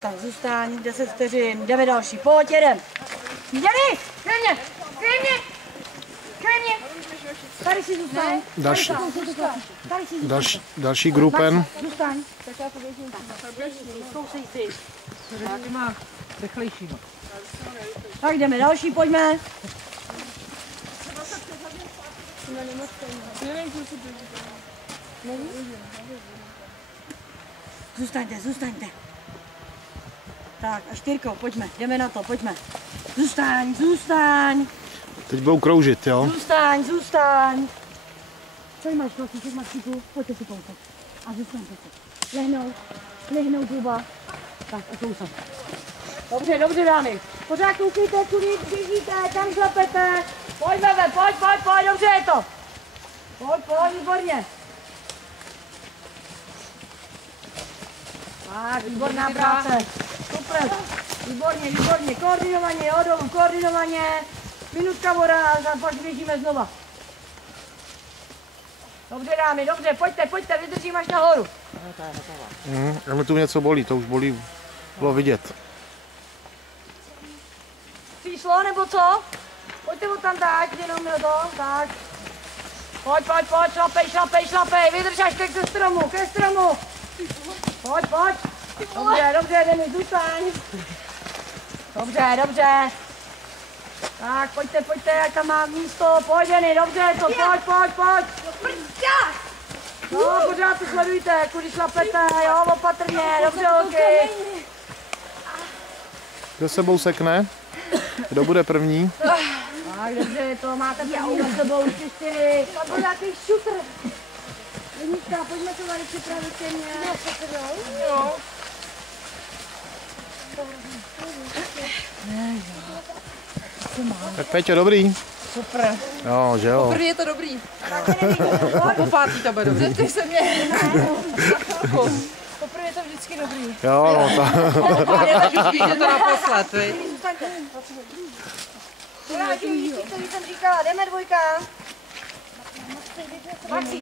Tak zůstaň, 10 vteřin, jdeme další, pojď, jedem. Jeli, ke mně. Tady si zůstaň. Další grupen. Zůstaň. Zkousej si. Tak má rychlejší. Tak jdeme další, pojďme. Zůstaňte. Tak a 4, pojďme, jdeme na to, pojďme. Zůstaň. Teď budou kroužit, jo? Zůstaň. Co máš, chlapíček, Maxíku? Pojďte si kousat. A zůstaňte si. Lehnout hruba. Tak a kousat. Dobře, dámy. Pořád koukejte, kudy běžíte, tam šlapete. Pojď, bebe, pojď, dobře je to. Pojď, výborně. Tak, výborná práce. Super, výborně, koordinovaně, minutka voda a pak běžíme znova. Dobře dámy, dobře, pojďte, vydržím až nahoru. Ale tu něco bolí, to už bolí, bylo vidět. Číslo nebo co? Pojďte ho tam dát, jenom na to, tak. Pojď, šlapej, vydrž až ke stromu. Pojď. Dobře, Demi, zůstaň. Dobře. Tak, pojďte, jak tam má místo, pojď, Deni, dobře, pojď. No, pořád to sledujte, kudy šlapete, jo, opatrně, dobře, holky. Kdo sebou sekne? Kdo bude první? Tak, dobře, to máte první za sebou, ještě 4. To byl nějaký šutr. Jeníčka, pojďme to tady připravit ke mně. Jo. Tak Péťo, dobrý? Super. Jo, že jo. První je to dobrý. Po pátý to bude dobře. Zeptej se mě. Poprvé je to vždycky dobrý. Jo, no tak. Teď už víš, že to naposled, viď? Zůstaňte. Víš, který jsem říkala, jdeme 2. Maxi,